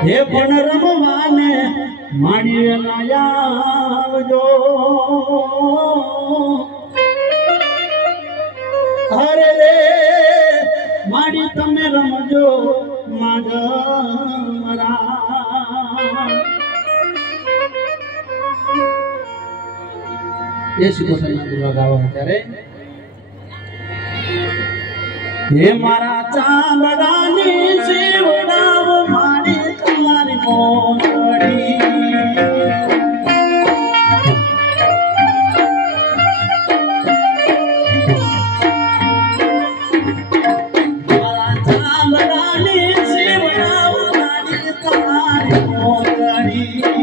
હે પણ રમવાને માડી વેલા આવજો અરે રે માડી તમે રમજો માગમરા એ સુકોસના દીવા ગાવા ત્યારે હે મારા ચાંદડાની સેવડાવ માડી તમારી મોરડી મારા ચાંદડાની સેવડાવ માડી તમારી મોરડી